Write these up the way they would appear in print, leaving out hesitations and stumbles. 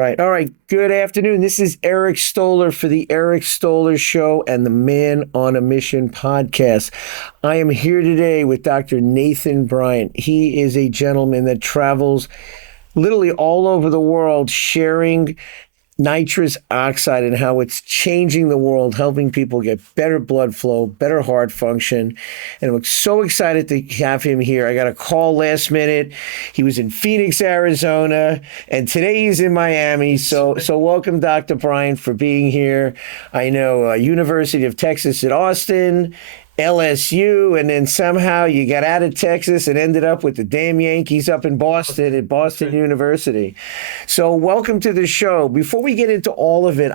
Right. All right. Good afternoon. This is Eric Stoller for the Eric Stoller Show and the Man on a Mission podcast. I am here today with Dr. Nathan Bryant. He is a gentleman that travels literally all over the world sharing nitrous oxide and how it's changing the world, helping people get better blood flow, better heart function. And I'm so excited to have him here. I got a call last minute. He was in Phoenix, Arizona, and today he's in Miami. So welcome, Dr. Bryant, for being here. I know University of Texas at Austin, LSU, and then somehow you got out of Texas and ended up with the damn Yankees up in Boston at Boston University. So welcome to the show. Before we get into all of it,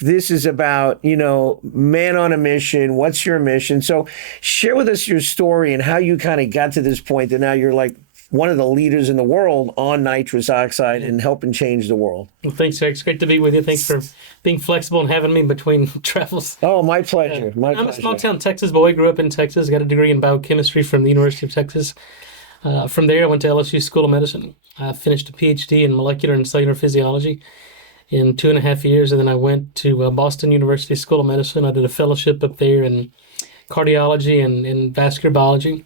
this is about, man on a mission. What's your mission? So share with us your story and how you kind of got to this point that now you're like one of the leaders in the world on nitrous oxide and helping change the world. Well, thanks, Eric. It's great to be with you. Thanks for being flexible and having me between travels. Oh, my pleasure. I'm a small-town Texas boy. Grew up in Texas. Got a degree in biochemistry from the University of Texas. From there, I went to LSU School of Medicine. I finished a PhD in molecular and cellular physiology in 2.5 years, and then I went to Boston University School of Medicine. I did a fellowship up there in cardiology and in vascular biology.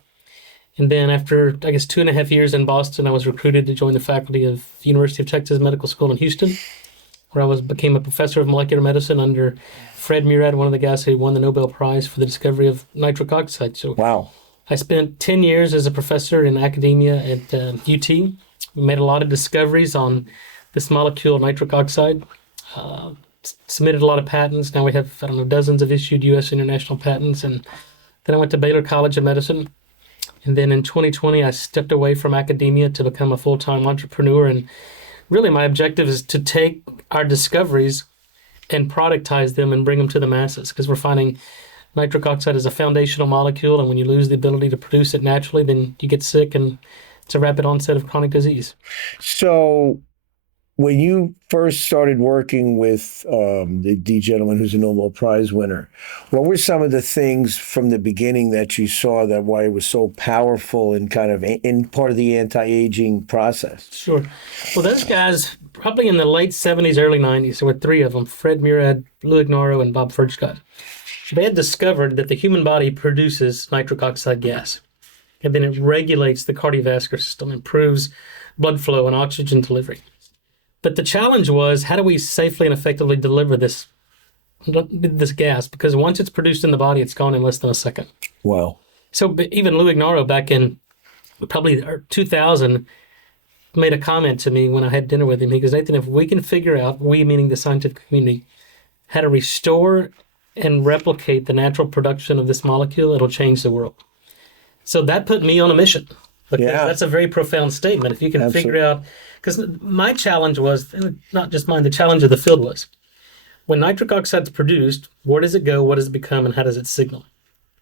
And then after, 2.5 years in Boston, I was recruited to join the faculty of the University of Texas Medical School in Houston, where I became a professor of molecular medicine under Fred Murad, one of the guys who won the Nobel Prize for the discovery of nitric oxide. So wow. I spent 10 years as a professor in academia at UT. We made a lot of discoveries on this molecule, nitric oxide. Submitted a lot of patents. Now we have, dozens of issued U.S. international patents. And then I went to Baylor College of Medicine. And then in 2020, I stepped away from academia to become a full-time entrepreneur. And really my objective is to take our discoveries and productize them and bring them to the masses, because we're finding nitric oxide is a foundational molecule. And when you lose the ability to produce it naturally, then you get sick, and it's a rapid onset of chronic disease. So when you first started working with the gentleman who's a Nobel Prize winner, what were some of the things from the beginning that you saw that why it was so powerful and kind of in part of the anti-aging process? Sure. Well, those guys, probably in the late 70s, early 90s, there were three of them, Fred Murad, Lou Ignarro, and Bob Furchgott. They had discovered that the human body produces nitric oxide gas, and then it regulates the cardiovascular system, improves blood flow and oxygen delivery. But the challenge was, how do we safely and effectively deliver this gas? Because once it's produced in the body, it's gone in less than a second. Wow. So even Lou Ignarro back in probably 2000 made a comment to me when I had dinner with him. He goes, Nathan, if we can figure out, we meaning the scientific community, how to restore and replicate the natural production of this molecule, it'll change the world. So that put me on a mission. Because that's a very profound statement. If you can figure out, because my challenge was, not just mine, the challenge of the field was, when nitric oxide is produced, where does it go, what does it become, and how does it signal?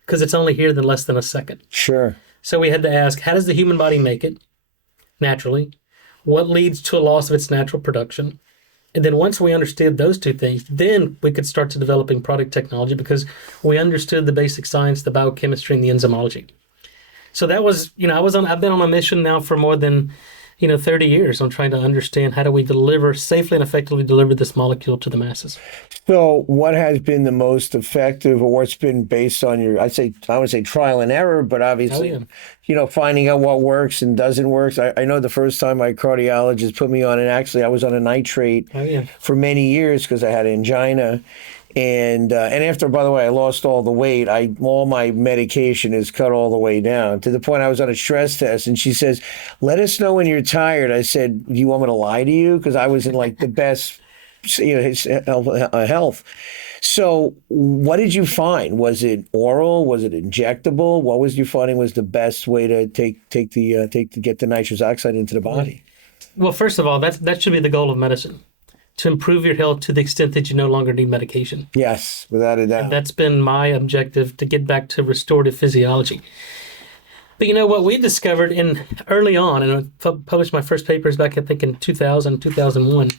Because it's only here in less than a second. Sure. So we had to ask, how does the human body make it naturally? What leads to a loss of its natural production? And then once we understood those two things, then we could start to developing product technology, because we understood the basic science, the biochemistry, and the enzymology. So that was, I've been on a mission now for more than, 30 years on trying to understand how do we safely and effectively deliver this molecule to the masses. So what has been the most effective, or what's been based on your, I would say trial and error, but obviously, finding out what works and doesn't work. I know the first time my cardiologist put me on, and actually I was on a nitrate for many years because I had angina. And after, by the way, I lost all the weight, all my medication is cut all the way down to the point I was on a stress test, and she says, let us know when you're tired. I said, do you want me to lie to you? Because I was in like the best health. So what did you find? Was it oral? Was it injectable? What was you finding was the best way to get the nitrous oxide into the body? Well, first of all, that should be the goal of medicine, to improve your health to the extent that you no longer need medication. Yes, without a doubt. And that's been my objective, to get back to restorative physiology. But what we discovered early on, and I published my first papers back, I think, in 2000, 2001,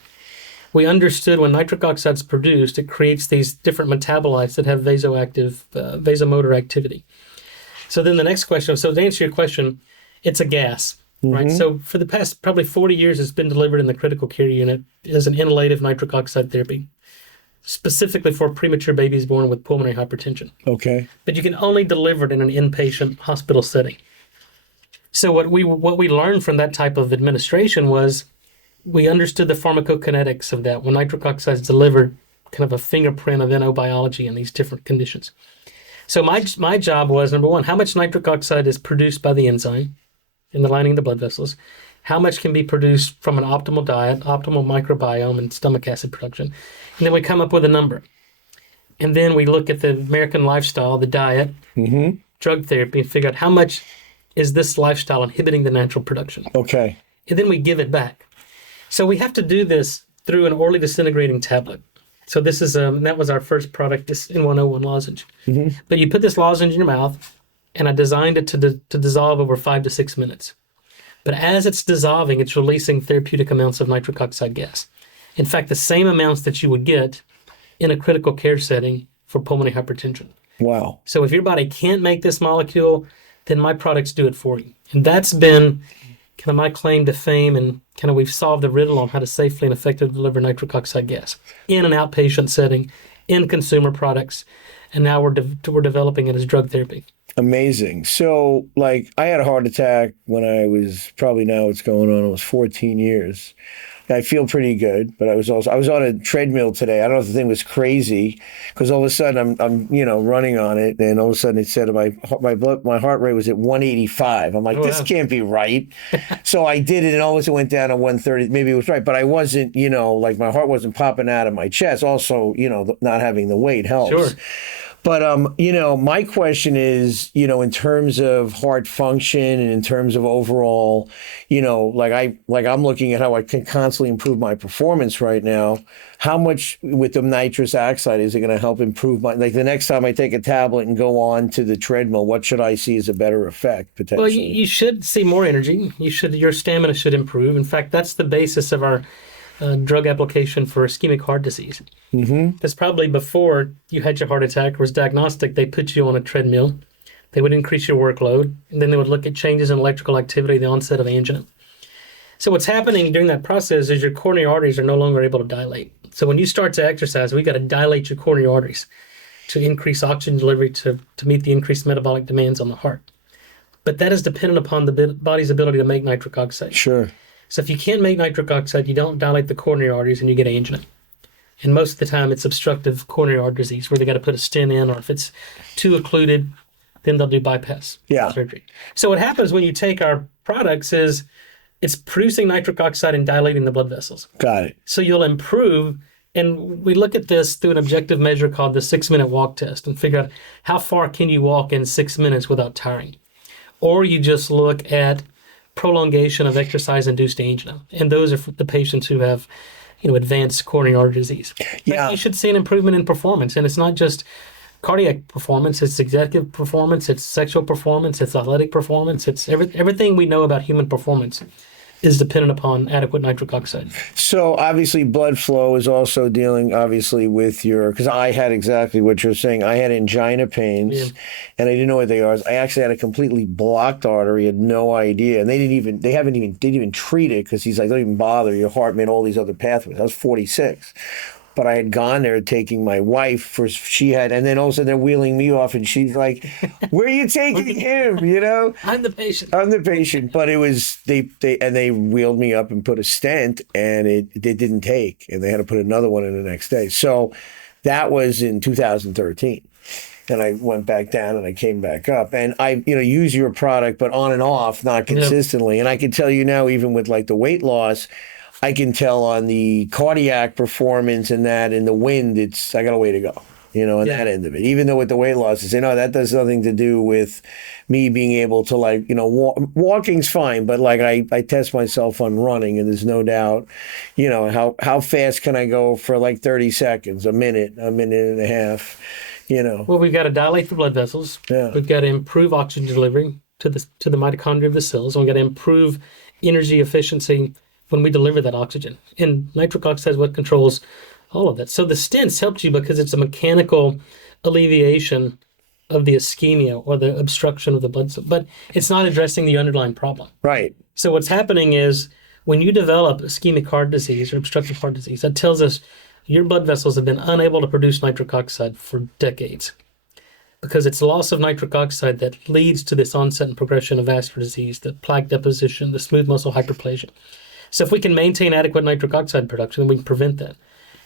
we understood when nitric oxide is produced, it creates these different metabolites that have vasomotor activity. So then the next question, so to answer your question, it's a gas. right? So for the past probably 40 years, it's been delivered in the critical care unit as an inhalative nitric oxide therapy, specifically for premature babies born with pulmonary hypertension. Okay. But you can only deliver it in an inpatient hospital setting. So what we learned from that type of administration was we understood the pharmacokinetics of that when nitric oxide is delivered, kind of a fingerprint of NO biology in these different conditions. So my job was, number one, how much nitric oxide is produced by the enzyme in the lining of the blood vessels, how much can be produced from an optimal diet, optimal microbiome, and stomach acid production. And then we come up with a number. And then we look at the American lifestyle, the diet, drug therapy, and figure out how much is this lifestyle inhibiting the natural production. Okay. And then we give it back. So we have to do this through an orally disintegrating tablet. So this is that was our first product, this N101 lozenge. But you put this lozenge in your mouth, and I designed it to dissolve over 5 to 6 minutes. But as it's dissolving, it's releasing therapeutic amounts of nitric oxide gas. In fact, the same amounts that you would get in a critical care setting for pulmonary hypertension. Wow. So if your body can't make this molecule, then my products do it for you. And that's been kind of my claim to fame, and kind of we've solved the riddle on how to safely and effectively deliver nitric oxide gas in an outpatient setting, in consumer products, and now we're developing it as drug therapy. Amazing. So, like, I had a heart attack when I was probably now it's going on almost 14 years. I feel pretty good, but I was on a treadmill today. I don't know if the thing was crazy, because all of a sudden I'm running on it, and all of a sudden it said my heart rate was at 185. I'm like, this can't be right. So I did it, and all of a sudden it went down to 130. Maybe it was right, but I wasn't, like my heart wasn't popping out of my chest. Also, not having the weight helps. Sure. But, my question is, in terms of heart function and in terms of overall, I'm looking at how I can constantly improve my performance right now. How much with the nitrous oxide is it going to help improve the next time I take a tablet and go on to the treadmill, what should I see as a better effect potentially? Well, you should see more energy. Your stamina should improve. In fact, that's the basis of our drug application for ischemic heart disease. That's probably before you had your heart attack or was diagnostic, they put you on a treadmill. They would increase your workload, and then they would look at changes in electrical activity, the onset of angina. So what's happening during that process is your coronary arteries are no longer able to dilate. So when you start to exercise, we got to dilate your coronary arteries to increase oxygen delivery to meet the increased metabolic demands on the heart. But that is dependent upon the body's ability to make nitric oxide. Sure. So if you can't make nitric oxide, you don't dilate the coronary arteries and you get angina. And most of the time it's obstructive coronary artery disease where they got to put a stent in, or if it's too occluded, then they'll do bypass surgery. So what happens when you take our products is it's producing nitric oxide and dilating the blood vessels. Got it. So you'll improve, and we look at this through an objective measure called the 6-minute walk test and figure out how far can you walk in 6 minutes without tiring. Or you just look at prolongation of exercise-induced angina, and those are for the patients who have, advanced coronary artery disease. Yeah, you should see an improvement in performance, and it's not just cardiac performance; it's executive performance, it's sexual performance, it's athletic performance, it's everything we know about human performance is dependent upon adequate nitric oxide. So obviously blood flow is also dealing obviously with because I had exactly what you're saying. I had angina pains and I didn't know what they are. I actually had a completely blocked artery, had no idea. And they didn't even treat it because he's like, don't even bother. Your heart made all these other pathways. I was 46. But I had gone there taking my wife and then all of a sudden they're wheeling me off and she's like, where are you taking him? I'm the patient. But it was, they wheeled me up and put a stent and it didn't take. And they had to put another one in the next day. So that was in 2013. And I went back down and I came back up. And I, use your product, but on and off, not consistently. And I can tell you now, even with like the weight loss, I can tell on the cardiac performance and that in the wind, I got a way to go, on that end of it. Even though with the weight loss, that does nothing to do with me being able to walking's fine, but like I test myself on running and there's no doubt, how fast can I go for like 30 seconds, a minute and a half, Well, we've got to dilate the blood vessels. Yeah. We've got to improve oxygen delivery to the mitochondria of the cells. And we've got to improve energy efficiency when we deliver that oxygen. And nitric oxide is what controls all of that. So the stents helped you because it's a mechanical alleviation of the ischemia or the obstruction of the blood, but it's not addressing the underlying problem. Right. So what's happening is when you develop ischemic heart disease or obstructive heart disease, that tells us your blood vessels have been unable to produce nitric oxide for decades because it's loss of nitric oxide that leads to this onset and progression of vascular disease, the plaque deposition, the smooth muscle hyperplasia. So if we can maintain adequate nitric oxide production, then we can prevent that.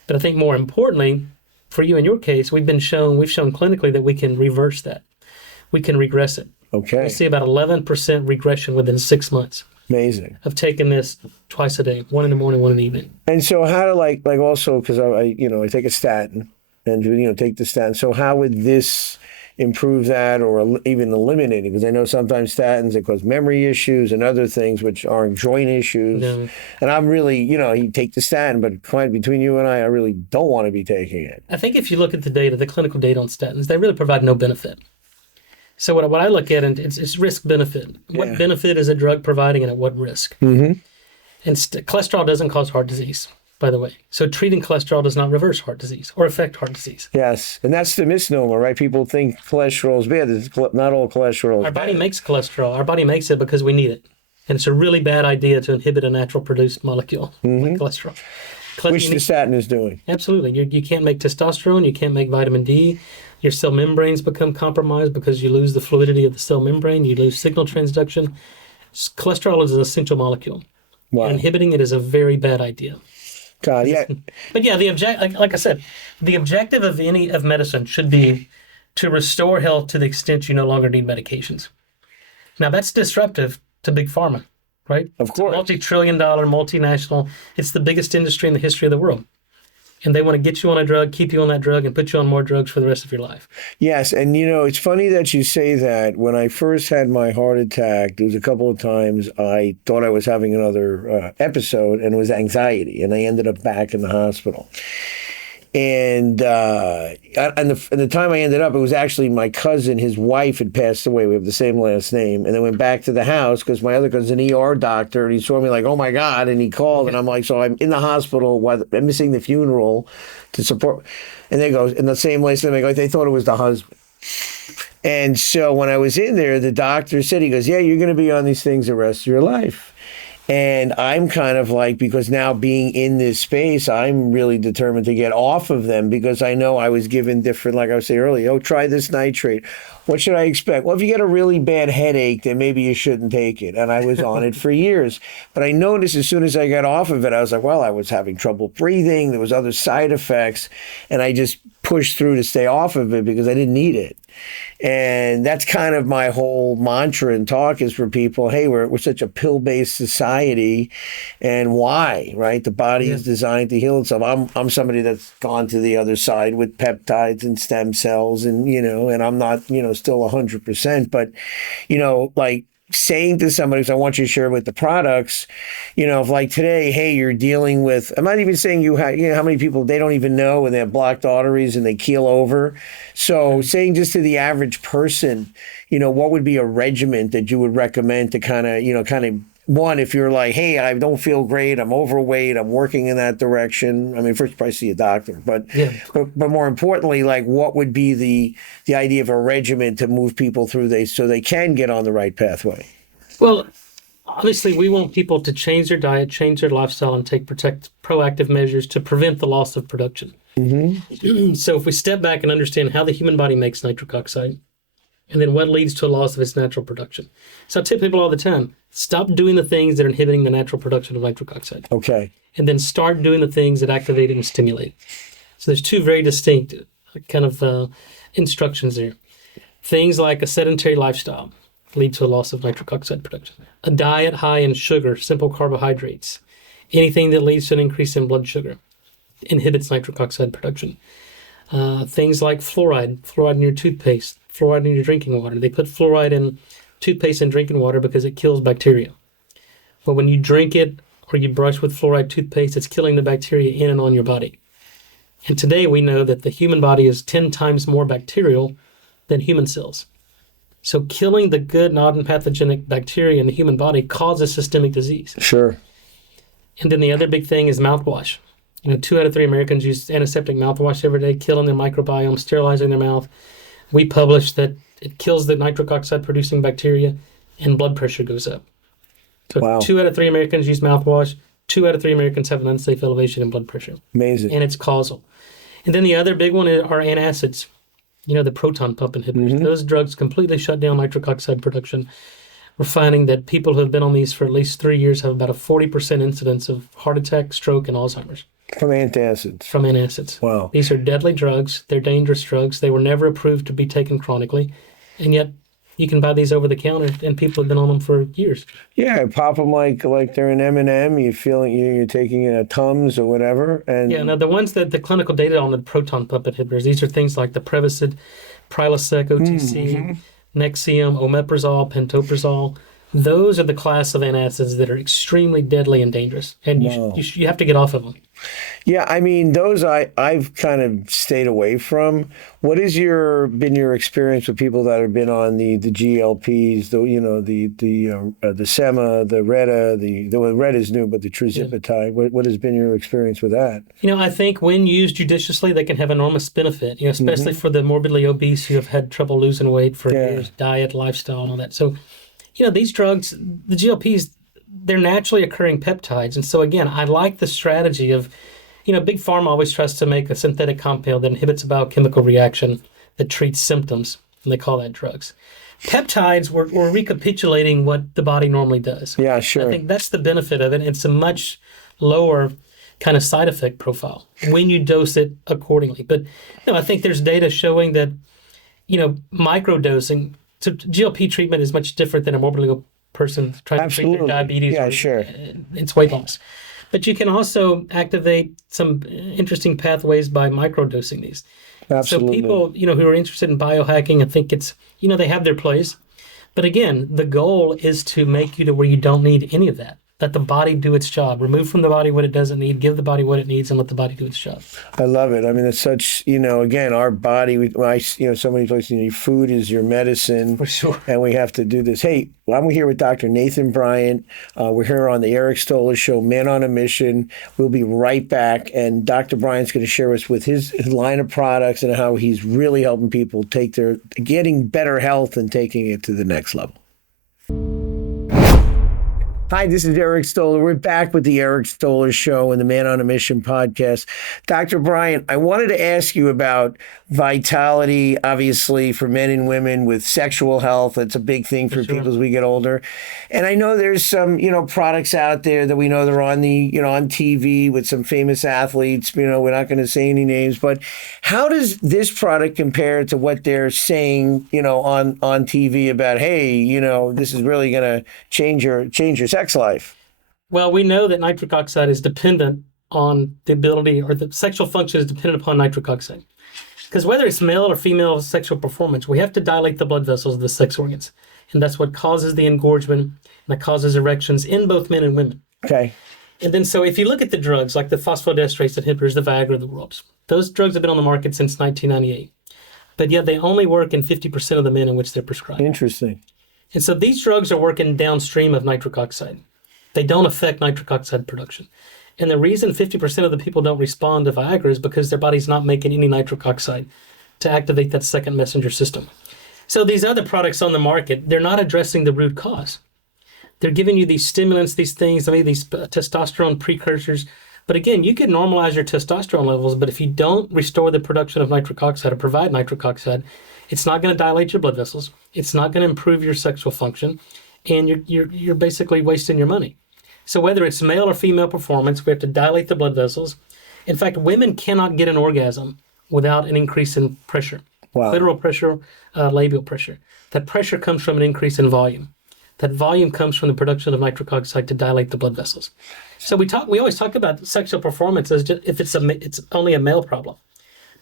But I think more importantly, for you in your case, we've shown clinically that we can reverse that. We can regress it. Okay. We see about 11% regression within 6 months. Amazing. Of taking this twice a day, one in the morning, one in the evening. And so how to like also, because I take a statin and take the statin. So how would this improve that or even eliminate it? Because I know sometimes statins, it cause memory issues and other things which aren't joint issues. No. And I'm really, you take the statin, but quite between you and I really don't want to be taking it. I think if you look at the data, the clinical data on statins, they really provide no benefit. So what I look at, it's risk benefit. What benefit is a drug providing and at what risk? Mm-hmm. And cholesterol doesn't cause heart disease, by the way. So treating cholesterol does not reverse heart disease or affect heart disease. Yes, and that's the misnomer, right? People think cholesterol is bad. It's not all cholesterol is Our body bad. makes cholesterol. Our body makes it because we need it. And it's a really bad idea to inhibit a natural produced molecule like cholesterol. Which the statin is doing. Absolutely. You can't make testosterone. You can't make vitamin D. Your cell membranes become compromised because you lose the fluidity of the cell membrane. You lose signal transduction. Cholesterol is an essential molecule. Wow. And inhibiting it is a very bad idea. God, yeah. But yeah, like I said, the objective of medicine should be to restore health to the extent you no longer need medications. Now that's disruptive to big pharma, right? Of course. It's a multi-trillion-dollar multinational. It's the biggest industry in the history of the world. And they want to get you on a drug, keep you on that drug, and put you on more drugs for the rest of your life. Yes, and it's funny that you say that. When I first had my heart attack, there was a couple of times I thought I was having another episode, and it was anxiety, and I ended up back in the hospital. And the time I ended up, it was actually my cousin, his wife had passed away. We have the same last name. And I went back to the house because my other cousin's an ER doctor. And he saw me like, oh, my God. And he called. And I'm like, so I'm in the hospital while I'm missing the funeral to support. And they go, in the same last name, they thought it was the husband. And so when I was in there, the doctor said, he goes, yeah, you're going to be on these things the rest of your life. And I'm kind of like, because now being in this space, I'm really determined to get off of them because I know I was given different, like I was saying earlier, try this nitrate. What should I expect? Well, if you get a really bad headache, then maybe you shouldn't take it. And I was on it for years. But I noticed as soon as I got off of it, I was like, well, I was having trouble breathing. There was other side effects. And I just pushed through to stay off of it because I didn't need it. And that's kind of my whole mantra and talk is for people, hey, we're such a pill-based society, and why, right? The body is designed to heal itself. I'm somebody that's gone to the other side with peptides and stem cells and, and I'm not, still 100%, but, like, saying to somebody, because I want you to share with the products, if like today, hey, you're dealing with, I'm not even saying you have, how many people, they don't even know and they have blocked arteries and they keel over. So saying just to the average person, what would be a regimen that you would recommend to kind of, one, if you're like, hey, I don't feel great, I'm overweight, I'm working in that direction. I mean, first you probably see a doctor, but more importantly, like what would be the idea of a regimen to move people through so they can get on the right pathway? Well, obviously we want people to change their diet, change their lifestyle, and take proactive measures to prevent the loss of production. Mm-hmm. So if we step back and understand how the human body makes nitric oxide, and then what leads to a loss of its natural production. So I tell people all the time, stop doing the things that are inhibiting the natural production of nitric oxide. Okay. And then start doing the things that activate it and stimulate it. So there's two very distinct kind of instructions there. Things like a sedentary lifestyle lead to a loss of nitric oxide production. A diet high in sugar, simple carbohydrates, anything that leads to an increase in blood sugar inhibits nitric oxide production. Things like fluoride in your toothpaste, fluoride in your drinking water. They put fluoride in toothpaste and drinking water because it kills bacteria. But when you drink it or you brush with fluoride toothpaste, it's killing the bacteria in and on your body. And today we know that the human body is 10 times more bacterial than human cells. So killing the good non-pathogenic bacteria in the human body causes systemic disease. Sure. And then the other big thing is mouthwash. 2 out of 3 Americans use antiseptic mouthwash every day, killing their microbiome, sterilizing their mouth. We published that it kills the nitric oxide producing bacteria and blood pressure goes up. So Wow. 2 out of 3 Americans use mouthwash. 2 out of 3 Americans have an unsafe elevation in blood pressure, Amazing. and it's causal. And then the other big one are antacids, the proton pump inhibitors. Mm-hmm. Those drugs completely shut down nitric oxide production. We're finding that people who have been on these for at least 3 years have about a 40% incidence of heart attack, stroke, and Alzheimer's From antacids. from antacids. Wow. These are deadly drugs. They're dangerous drugs. They were never approved to be taken chronically, and yet you can buy these over the counter, and people have been on them for years. Yeah, pop them like they're an M&M. You feel you're taking a Tums or whatever. And Yeah, now the ones that the clinical data on the proton pump inhibitors, these are things like the Prevacid, Prilosec, OTC, Nexium, omeprazole, pantoprazole. Those are the class of antacids that are extremely deadly and dangerous, and Wow. you have to get off of them. Yeah, I mean, those I've kind of stayed away from. What has been your experience with people that have been on the GLPs, the Sema, the Retta, the Retta is new, but the Trizipatide. What has been your experience with that? I think when used judiciously, they can have enormous benefit, especially for the morbidly obese who have had trouble losing weight for years, diet, lifestyle, and all that. So, these drugs, the GLPs, they're naturally occurring peptides. And so, again, I like the strategy of, Big Pharma always tries to make a synthetic compound that inhibits a biochemical reaction that treats symptoms, and they call that drugs. Peptides, we're recapitulating what the body normally does. Yeah, sure. I think that's the benefit of it. It's a much lower kind of side effect profile when you dose it accordingly. But I think there's data showing that, microdosing, so GLP treatment is much different than a morbidly obese person trying to treat their diabetes. Yeah, sure. It's weight loss. But you can also activate some interesting pathways by microdosing these. Absolutely. So people, who are interested in biohacking, I think it's, they have their place. But again, the goal is to make you to where you don't need any of that. Let the body do its job. Remove from the body what it doesn't need, give the body what it needs, and let the body do its job. I love it. I mean, it's such, again, our body, so many places, food is your medicine. For sure. And we have to do this. Hey, I'm here with Dr. Nathan Bryant. We're here on the Eric Stoller Show, Men on a Mission. We'll be right back. And Dr. Bryant's going to share us with his line of products and how he's really helping people getting better health and taking it to the next level. Hi, this is Eric Stoller. We're back with the Eric Stoller Show and the Man on a Mission podcast. Dr. Bryant, I wanted to ask you about vitality, obviously, for men and women with sexual health. That's a big thing for people as we get older. And I know there's some, products out there that we know they're on on TV with some famous athletes. We're not going to say any names, but how does this product compare to what they're saying, on TV about, hey, this is really going to change your sex life? Well, we know that nitric oxide is dependent on the ability, or the sexual function is dependent upon nitric oxide. Because whether it's male or female sexual performance, we have to dilate the blood vessels of the sex organs. And that's what causes the engorgement, and that causes erections in both men and women. Okay. And then so if you look at the drugs, like the phosphodiesterase inhibitors, the Viagra of the world, those drugs have been on the market since 1998. But yet they only work in 50% of the men in which they're prescribed. Interesting. And so these drugs are working downstream of nitric oxide. They don't affect nitric oxide production. And the reason 50% of the people don't respond to Viagra is because their body's not making any nitric oxide to activate that second messenger system. So these other products on the market, they're not addressing the root cause. They're giving you these stimulants, these things, these testosterone precursors. But again, you can normalize your testosterone levels, but if you don't restore the production of nitric oxide or provide nitric oxide, it's not going to dilate your blood vessels. It's not going to improve your sexual function, and you're basically wasting your money. So whether it's male or female performance, we have to dilate the blood vessels. In fact, women cannot get an orgasm without an increase in pressure. Wow. Clitoral pressure, labial pressure. That pressure comes from an increase in volume. That volume comes from the production of nitric oxide to dilate the blood vessels. So we always talk about sexual performance as just if it's only a male problem.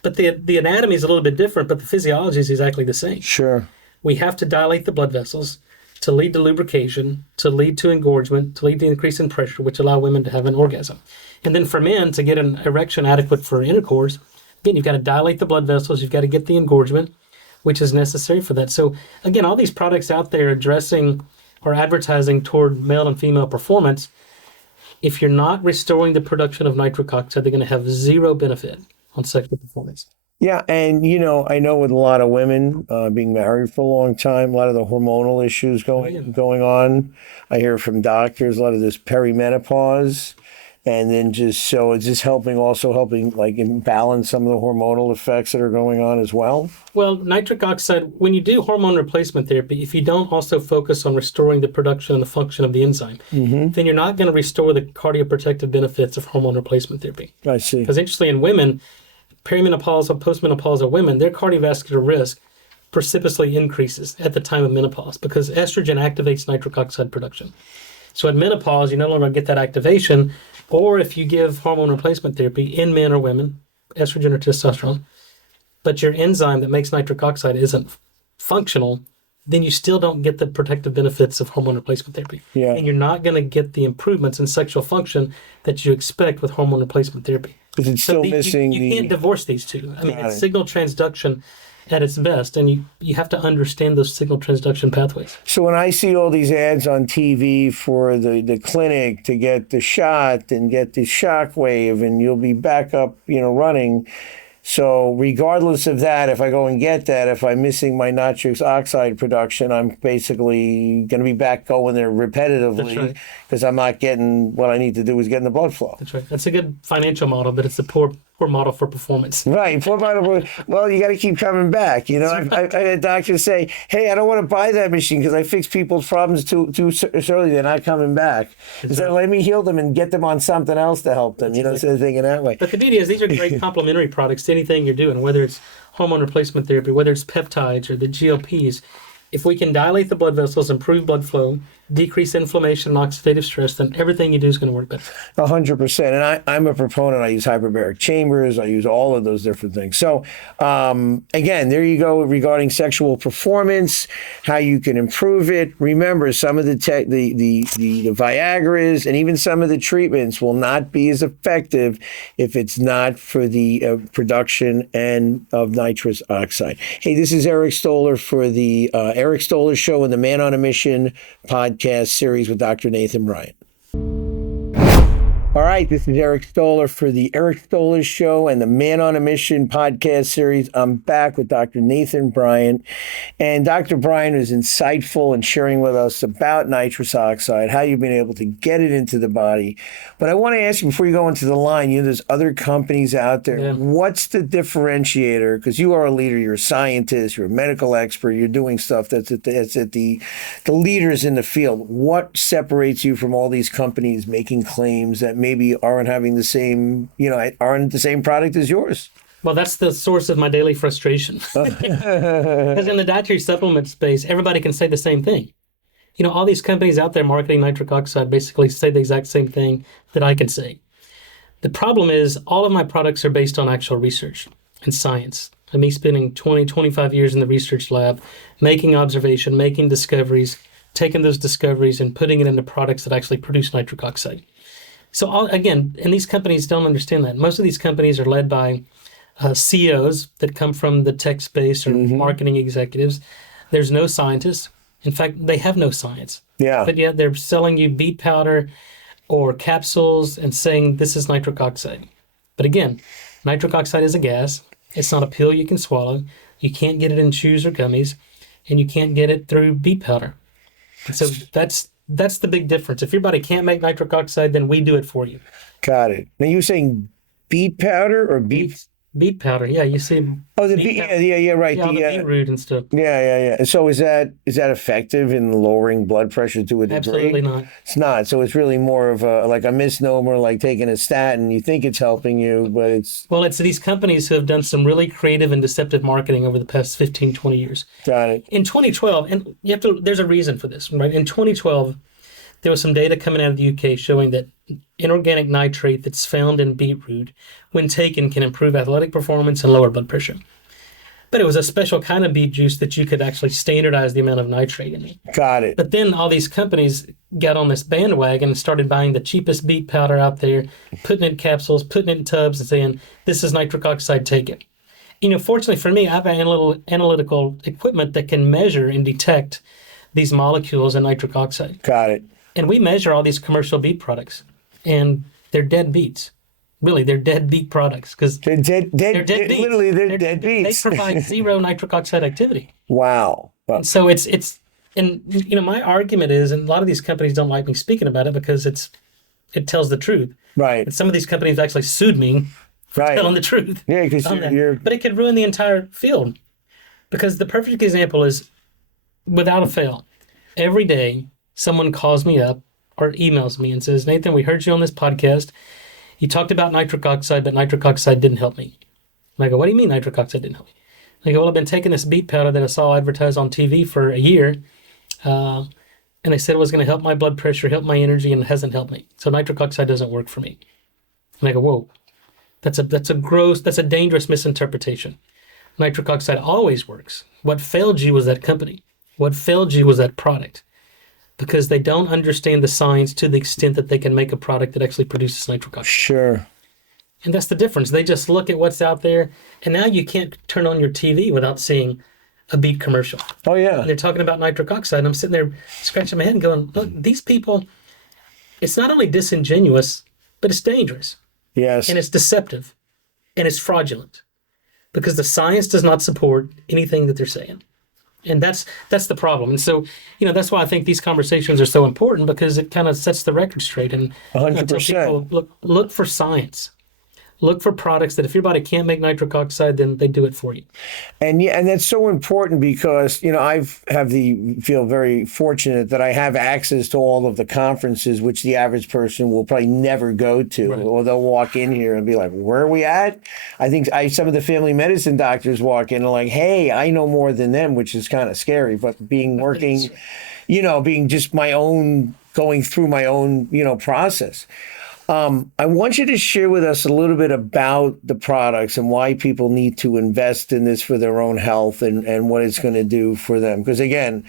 But the anatomy is a little bit different, but the physiology is exactly the same. Sure. We have to dilate the blood vessels to lead to lubrication, to lead to engorgement, to lead to increase in pressure, which allow women to have an orgasm. And then for men, to get an erection adequate for intercourse, again, you've got to dilate the blood vessels, you've got to get the engorgement, which is necessary for that. So again, all these products out there addressing or advertising toward male and female performance, if you're not restoring the production of nitric oxide, they're going to have zero benefit on sexual performance. Yeah, and I know with a lot of women being married for a long time, a lot of the hormonal issues Oh, yeah. going on. I hear from doctors a lot of this perimenopause, and then just so it's just also helping like balance some of the hormonal effects that are going on as well. Well, nitric oxide, when you do hormone replacement therapy, if you don't also focus on restoring the production and the function of the enzyme, then you're not going to restore the cardioprotective benefits of hormone replacement therapy. I see. Because interestingly, in women, perimenopausal, postmenopausal women, their cardiovascular risk precipitously increases at the time of menopause because estrogen activates nitric oxide production. So at menopause, you no longer get that activation, or if you give hormone replacement therapy in men or women, estrogen or testosterone, but your enzyme that makes nitric oxide isn't functional, then you still don't get the protective benefits of hormone replacement therapy. Yeah. And you're not going to get the improvements in sexual function that you expect with hormone replacement therapy. Because it's still missing you can't divorce these two. I mean, Got it's it. signal transduction at its best, and you have to understand those signal transduction pathways. So when I see all these ads on TV for the clinic to get the shot and get the shockwave and you'll be back up, running. So regardless of that, if I go and get that, if I'm missing my nitrous oxide production, I'm basically going to be back going there That's repetitively right. because I'm not getting what I need to do is get in the blood flow. That's right. That's a good financial model, but it's a poor model for performance. Right. Well, you got to keep coming back. I had doctors say, "Hey, I don't want to buy that machine because I fix people's problems too early. They're not coming back. So let me heal them and get them on something else to help them." Instead of thinking that way. But the beauty is these are great complementary products to anything you're doing, whether it's hormone replacement therapy, whether it's peptides or the GLPs. If we can dilate the blood vessels, improve blood flow, decrease inflammation and oxidative stress, then everything you do is going to work better. 100%. And I'm a proponent. I use hyperbaric chambers. I use all of those different things. So, again, there you go regarding sexual performance, how you can improve it. Remember, some of the Viagras and even some of the treatments will not be as effective if it's not for the production of nitrous oxide. Hey, this is Eric Stoller for the Eric Stoller Show and the Man on a Mission podcast series with Dr. Nathan Bryant. All right, this is Eric Stoller for the Eric Stoller Show and the Man on a Mission podcast series. I'm back with Dr. Nathan Bryant. And Dr. Bryant is insightful and sharing with us about nitrous oxide, how you've been able to get it into the body. But I want to ask you, before you go into the line, there's other companies out there. Yeah. What's the differentiator? Because you are a leader, you're a scientist, you're a medical expert, you're doing stuff that's at the leaders in the field. What separates you from all these companies making claims that maybe aren't having the same, aren't the same product as yours? Well, that's the source of my daily frustration. Because in the dietary supplement space, everybody can say the same thing. All these companies out there marketing nitric oxide basically say the exact same thing that I can say. The problem is all of my products are based on actual research and science. And me spending 20, 25 years in the research lab, making observation, making discoveries, taking those discoveries and putting it into products that actually produce nitric oxide. So again, and these companies don't understand that. Most of these companies are led by CEOs that come from the tech space or marketing executives. There's no scientists. In fact, they have no science. Yeah. But yet they're selling you beet powder or capsules and saying this is nitric oxide. But again, nitric oxide is a gas. It's not a pill you can swallow. You can't get it in chews or gummies, and you can't get it through beet powder. And so that's the big difference. If your body can't make nitric oxide, then we do it for you. Got it. Now you're saying beet powder or beet? Beet powder, yeah. You see. Oh, the beet. Yeah, right. Yeah, the beetroot and stuff. Yeah. And so is that effective in lowering blood pressure to a degree? Absolutely not. It's not. So it's really more of a misnomer, like taking a statin. You think it's helping you, but it's... Well, it's these companies who have done some really creative and deceptive marketing over the past 15, 20 years. Got it. In 2012, and there's a reason for this, right? In 2012, there was some data coming out of the UK showing that inorganic nitrate that's found in beetroot, when taken, can improve athletic performance and lower blood pressure. But it was a special kind of beet juice that you could actually standardize the amount of nitrate in it. Got it. But then all these companies got on this bandwagon and started buying the cheapest beet powder out there, putting it in capsules, putting it in tubs, and saying, this is nitric oxide, take it. Fortunately for me, I have analytical equipment that can measure and detect these molecules in nitric oxide. Got it. And we measure all these commercial beet products, and they're dead beets. Really, they're deadbeat products because They're they're dead beats. literally, they're dead They beats. provide zero nitric oxide activity. Wow. And Well, so and my argument is, and a lot of these companies don't like me speaking about it because it tells the truth. right, And some of these companies actually sued me for telling right. the truth Yeah, because on that. you're But it could ruin the entire field because the perfect example is, without a fail, every day someone calls me up or emails me and says, Nathan, we heard you on this podcast. You talked about nitric oxide, but nitric oxide didn't help me. And I go, what do you mean nitric oxide didn't help me? They go, well, I've been taking this beet powder that I saw advertised on TV for a year, uh, and they said it was going to help my blood pressure, help my energy, and it hasn't helped me. So nitric oxide doesn't work for me. And I go, whoa, that's a dangerous misinterpretation. Nitric oxide always works. What failed you was that company. What failed you was that product, because they don't understand the science to the extent that they can make a product that actually produces nitric oxide. sure. And that's the difference. They just look at what's out there, and now you can't turn on your TV without seeing a beet commercial. Oh, yeah. And they're talking about nitric oxide, and I'm sitting there scratching my head and going, look, these people, it's not only disingenuous, but it's dangerous, Yes. and it's deceptive, and it's fraudulent, because the science does not support anything that they're saying. And that's the problem. And so, that's why I think these conversations are so important, because it kind of sets the record straight. And tell 100%. people, look for science. Look for products that if your body can't make nitric oxide, then they do it for you. And yeah, and that's so important because feel very fortunate that I have access to all of the conferences, which the average person will probably never go to, Right. or they'll walk in here and be like, "Where are we at?" I think some of the family medicine doctors walk in and are like, "Hey, I know more than them," which is kind of scary. But being just my own, going through my own, process. I want you to share with us a little bit about the products and why people need to invest in this for their own health and what it's going to do for them. Because again,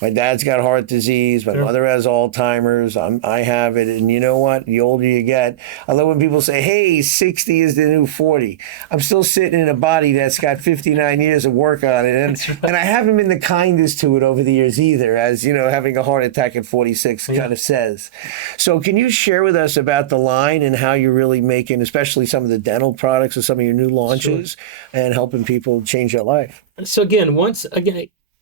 my dad's got heart disease. My mother has Alzheimer's. I have it. And you know what? The older you get, I love when people say, hey, 60 is the new 40. I'm still sitting in a body that's got 59 years of work on it. And I haven't been the kindest to it over the years either, as, having a heart attack at 46 kind of says. So can you share with us about the line and how you're really making, especially some of the dental products or some of your new launches, and helping people change their life? So again,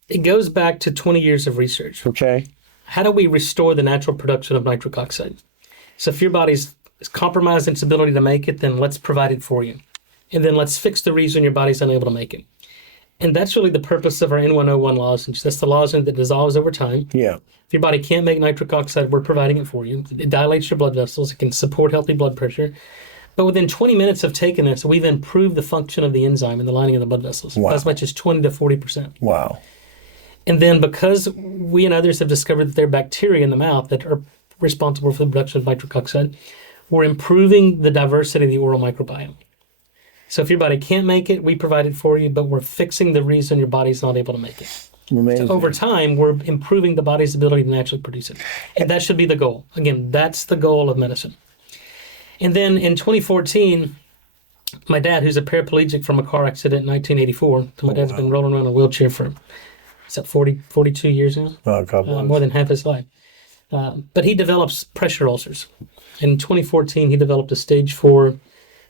it goes back to 20 years of research. Okay. How do we restore the natural production of nitric oxide? So if your body's compromised in its ability to make it, then let's provide it for you. And then let's fix the reason your body's unable to make it. And that's really the purpose of our N101 lozenge. That's the lozenge that dissolves over time. Yeah. If your body can't make nitric oxide, we're providing it for you. It dilates your blood vessels. It can support healthy blood pressure. But within 20 minutes of taking this, we've improved the function of the enzyme in the lining of the blood vessels by as much as 20 to 40%. Wow. And then because we and others have discovered that there are bacteria in the mouth that are responsible for the production of nitric oxide, we're improving the diversity of the oral microbiome. So if your body can't make it, we provide it for you, but we're fixing the reason your body's not able to make it. Amazing. So over time, we're improving the body's ability to naturally produce it. And that should be the goal. Again, that's the goal of medicine. And then in 2014, my dad, who's a paraplegic from a car accident in 1984, so my dad's been rolling around in a wheelchair for 42 years now? Oh, God bless. More than half his life. But he develops pressure ulcers. In 2014, he developed a stage 4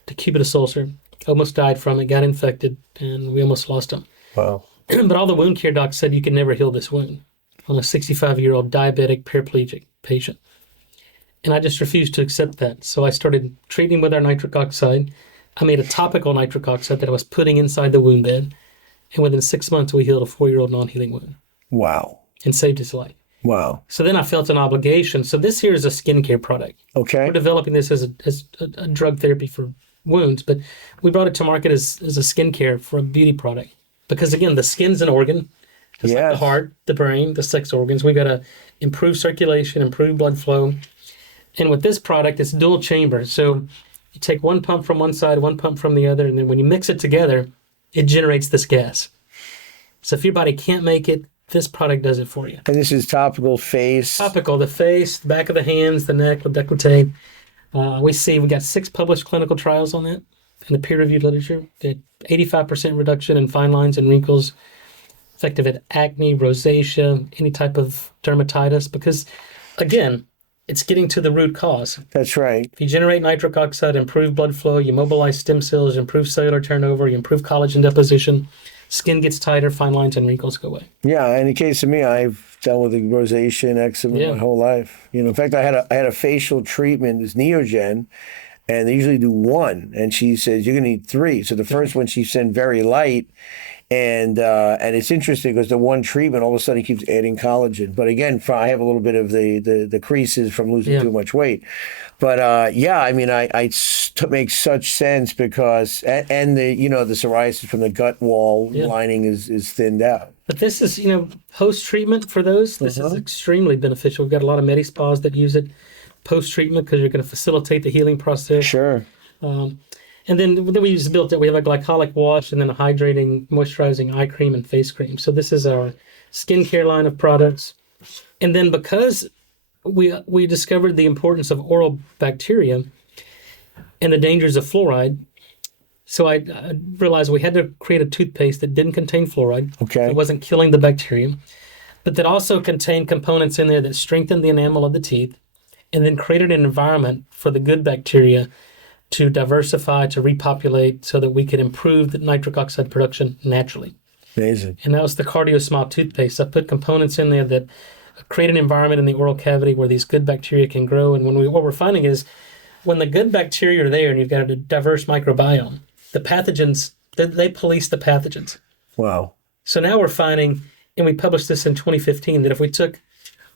decubitus ulcer. Almost died from it, got infected, and we almost lost him. Wow. But all the wound care docs said you could never heal this wound on a 65-year-old diabetic paraplegic patient. And I just refused to accept that. So I started treating with our nitric oxide. I made a topical nitric oxide that I was putting inside the wound bed. And within 6 months, we healed a 4-year-old non-healing wound. Wow. And saved his life. Wow. So then I felt an obligation. So this here is a skincare product. Okay. We're developing this as a drug therapy for wounds, but we brought it to market as a skincare for a beauty product. Because again, the skin's an organ, just like the heart, the brain, the sex organs. We got to improve circulation, improve blood flow. And with this product, it's dual chamber. So you take one pump from one side, one pump from the other, and then when you mix it together, it generates this gas. So if your body can't make it, this product does it for you. And this is topical face. Topical, the face, the back of the hands, the neck, the décolleté. We got 6 published clinical trials on that in the peer-reviewed literature. That 85% reduction in fine lines and wrinkles, effective at acne, rosacea, any type of dermatitis. Because, again, it's getting to the root cause. That's right. If you generate nitric oxide, improve blood flow, you mobilize stem cells, improve cellular turnover, you improve collagen deposition, skin gets tighter, fine lines and wrinkles go away. Yeah, in the case of me, I've dealt with rosacea and eczema Yeah. my whole life. In fact, I had a facial treatment, it's Neogen, and they usually do one. And she says you're gonna need three. So the first one she sent very light, and it's interesting because the one treatment all of a sudden keeps adding collagen. But again, I have a little bit of the creases from losing too much weight. But yeah, I mean, it makes such sense because and the the psoriasis from the gut wall lining is thinned out. But this is, post treatment for those. This is extremely beneficial. We've got a lot of med spas that use it post treatment because you're going to facilitate the healing process. Sure. And then we just built it. We have a glycolic wash and then a hydrating, moisturizing eye cream and face cream. So this is our skincare line of products. And then because we discovered the importance of oral bacteria and the dangers of fluoride, so I realized we had to create a toothpaste that didn't contain fluoride. Okay. It wasn't killing the bacteria, but that also contained components in there that strengthened the enamel of the teeth and then created an environment for the good bacteria to diversify, to repopulate so that we could improve the nitric oxide production naturally. Amazing. And that was the CardioSmile toothpaste. I put components in there that create an environment in the oral cavity where these good bacteria can grow. And what we're finding is when the good bacteria are there and you've got a diverse microbiome, the pathogens, they police the pathogens. Wow. So now we're finding, and we published this in 2015, that if we took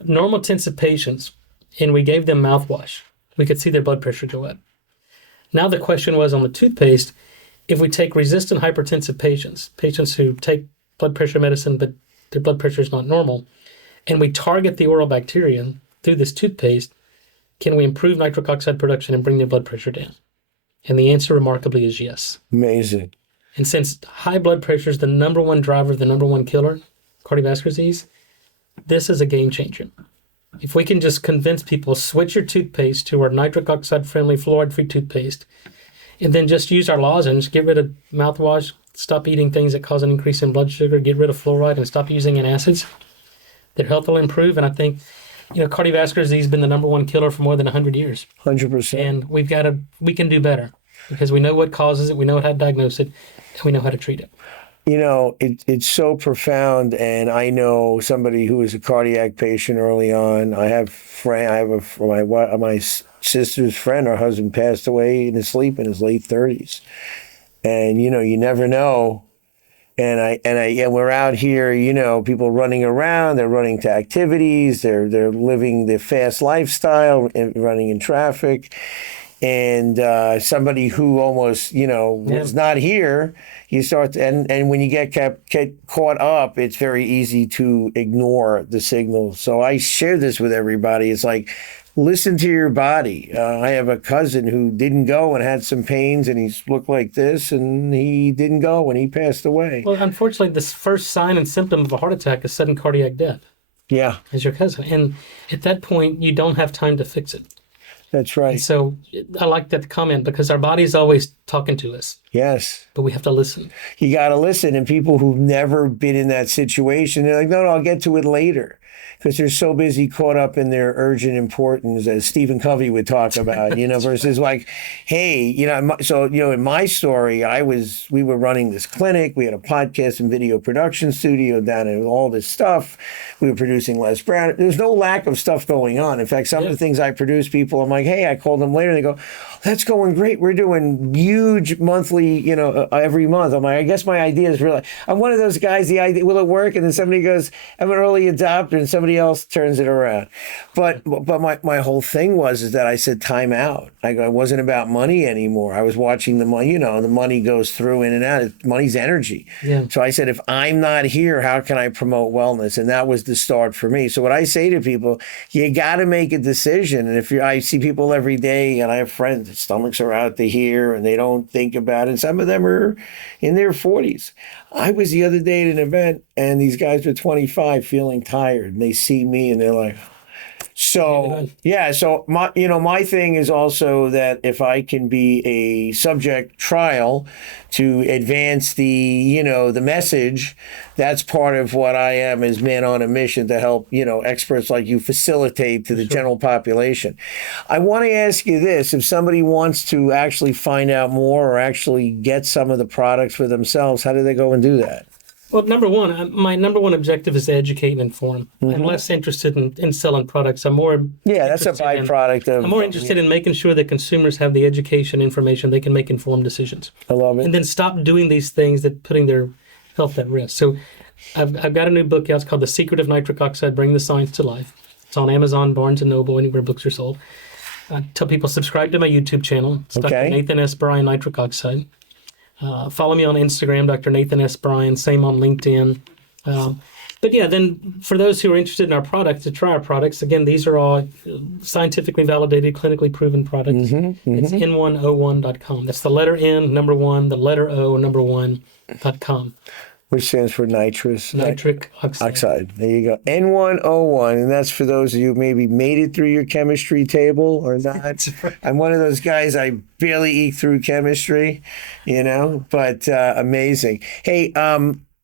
normal intensive patients and we gave them mouthwash, we could see their blood pressure go up. Now the question was on the toothpaste, if we take resistant hypertensive patients who take blood pressure medicine but their blood pressure is not normal, and we target the oral bacteria through this toothpaste, can we improve nitric oxide production and bring their blood pressure down? And the answer remarkably is yes. Amazing. And since high blood pressure is the number one driver, the number one killer, cardiovascular disease, this is a game changer. If we can just convince people, switch your toothpaste to our nitric oxide friendly fluoride-free toothpaste, and then just use our lozenge, get rid of mouthwash, stop eating things that cause an increase in blood sugar, get rid of fluoride, and stop using antacids, their health will improve. And I think, cardiovascular disease has been the number one killer for more than 100 years. 100%. And we can do better because we know what causes it, we know how to diagnose it, and we know how to treat it. It's so profound, and I know somebody who was a cardiac patient early on. My sister's friend, her husband passed away in his sleep in his late 30s, and you never know. And we're out here, people running around, they're running to activities, they're living the fast lifestyle, and running in traffic. And somebody who almost, was not here, you start to, and when you get caught up, it's very easy to ignore the signals. So I share this with everybody. It's like, listen to your body. I have a cousin who didn't go and had some pains, and he looked like this, and he didn't go when he passed away. Well, unfortunately, the first sign and symptom of a heart attack is sudden cardiac death. Yeah. As your cousin. And at that point, you don't have time to fix it. That's right. And so I like that comment because our body's always talking to us. Yes. But we have to listen. You got to listen. And people who've never been in that situation, they're like, no, I'll get to it later. Because they're so busy caught up in their urgent importance, as Stephen Covey would talk about, versus like, hey, in my story, we were running this clinic. We had a podcast and video production studio down and all this stuff. We were producing Les Brown. There's no lack of stuff going on. In fact, some of the things I produce, people, I'm like, hey, I called them later. They go, that's going great. We're doing huge monthly, every month. I'm like, I guess my idea is really, I'm one of those guys, the idea, will it work? And then somebody goes, I'm an early adopter, and somebody else turns it around. But my whole thing is that I said, time out. It wasn't about money anymore. I was watching the money, the money goes through in and out. Money's energy. Yeah. So I said, if I'm not here, how can I promote wellness? And that was the start for me. So what I say to people, you got to make a decision. And I see people every day, and I have friends, their stomachs are out to here and they don't think about it. Some of them are in their 40s. I was the other day at an event, and these guys were 25 feeling tired, and they see me and they're like, So yeah, so my thing is also that if I can be a subject trial to advance the message, that's part of what I am as man on a mission to help, experts like you facilitate to the Sure. general population. I want to ask you this, if somebody wants to actually find out more or actually get some of the products for themselves, how do they go and do that? Well, number one, my number one objective is to educate and inform. I'm less interested in selling products. Yeah, that's a byproduct I'm more interested in making sure that consumers have the education information they can make informed decisions. I love it. And then stop doing these things that putting their health at risk. So I've got a new book out. It's called The Secret of Nitric Oxide, Bring the Science to Life. It's on Amazon, Barnes & Noble, anywhere books are sold. I tell people subscribe to my YouTube channel. It's Dr. Nathan S. Bryant, Nitric Oxide. Follow me on Instagram, Dr. Nathan S. Bryan, same on LinkedIn. But yeah, then for those who are interested in our products, to try our products, again, these are all scientifically validated, clinically proven products. It's n101.com. That's the letter N, number one, the letter O, number one.com. Which stands for nitric oxide. There you go. N101, and that's for those of you who maybe made it through your chemistry table or not. I'm one of those guys, I barely eke through chemistry, but amazing. Hey, I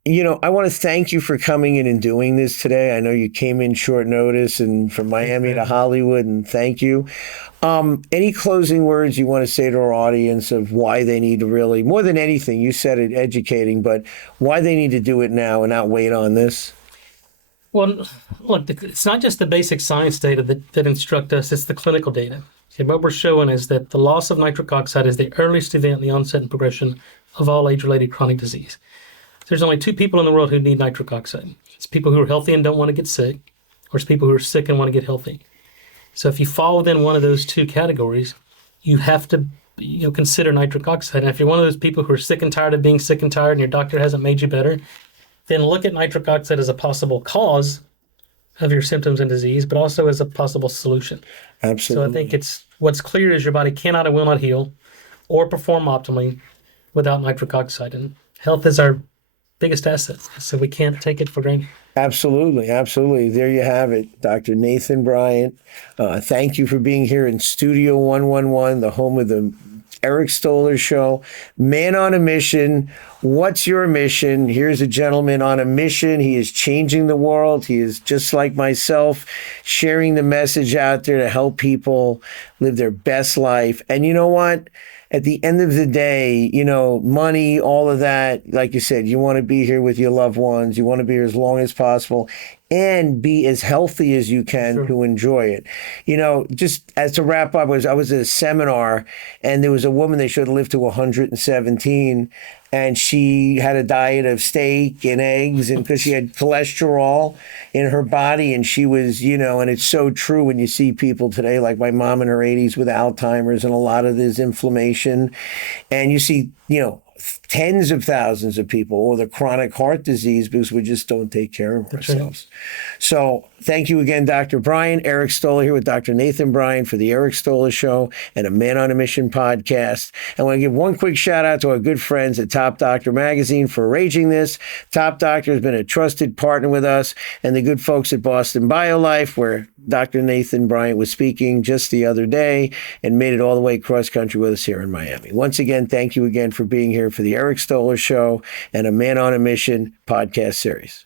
want to thank you for coming in and doing this today. I know you came in short notice and from Miami to Hollywood, and thank you. Any closing words you want to say to our audience of why they need to really, more than anything, you said it, educating, but why they need to do it now and not wait on this? Well, look, it's not just the basic science data that instruct us, it's the clinical data. Okay, what we're showing is that the loss of nitric oxide is the earliest event in the onset and progression of all age-related chronic disease. There's only two people in the world who need nitric oxide. It's people who are healthy and don't want to get sick, or it's people who are sick and want to get healthy. So if you fall within one of those two categories, you have to consider nitric oxide. And if you're one of those people who are sick and tired of being sick and tired and your doctor hasn't made you better, then look at nitric oxide as a possible cause of your symptoms and disease, but also as a possible solution. Absolutely. So I think what's clear is your body cannot and will not heal or perform optimally without nitric oxide. And health is our biggest asset, so we can't take it for granted. Absolutely, absolutely. There you have it, Dr. Nathan Bryant. Thank you for being here in Studio 111, the home of the Eric Stoller Show. Man on a mission. What's your mission? Here's a gentleman on a mission. He is changing the world. He is just like myself, sharing the message out there to help people live their best life. And you know what? At the end of the day, money, all of that, like you said, you want to be here with your loved ones. You want to be here as long as possible and be as healthy as you can to enjoy it. Just as to wrap up, I was at a seminar and there was a woman that should have lived to 117, and she had a diet of steak and eggs, and because she had cholesterol in her body, and she was, and it's so true when you see people today, like my mom in her 80s with Alzheimer's, and a lot of this inflammation, and you see, tens of thousands of people or the chronic heart disease because we just don't take care of ourselves. So thank you again, Dr. Bryant. Eric Stoller here with Dr. Nathan Bryant for the Eric Stoller Show and a Man on a Mission podcast. I want to give one quick shout out to our good friends at Top Doctor Magazine for arranging this. Top Doctor has been a trusted partner with us, and the good folks at Boston BioLife, where Dr. Nathan Bryant was speaking just the other day and made it all the way cross country with us here in Miami. Once again, thank you again for being here for the Eric Stoller Show and a Man on a Mission podcast series.